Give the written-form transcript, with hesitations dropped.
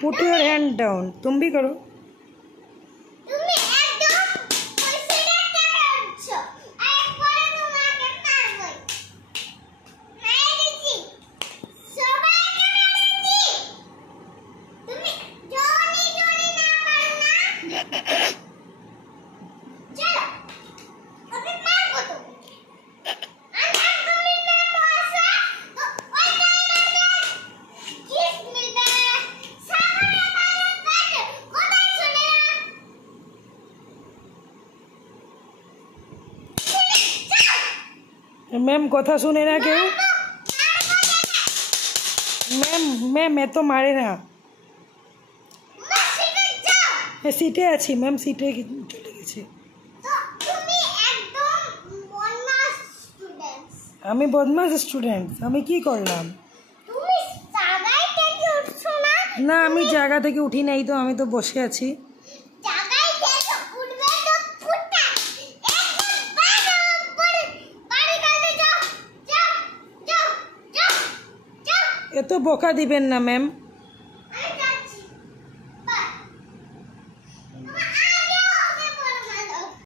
Put your hand down. तुम भी करो। मैम कथा सुने ना क्यों? मैम मैं तो मारे ना। सीटे अच्छी मैम सीटे चले गेছে। আমি বদমাশ স্টুডেন্ট। আমি কি করলাম? তুমি জায়গা থেকে উঠছো না? না আমি জায়গা থেকে উঠি নাই তো, আমি তো বসে আছি। জায়গায় থেকে উঠবে তো ফুটা একবার বাড়ি কাটে যাও যাও যাও যাও যাও। এত বকা দিবেন না ম্যাম। আমি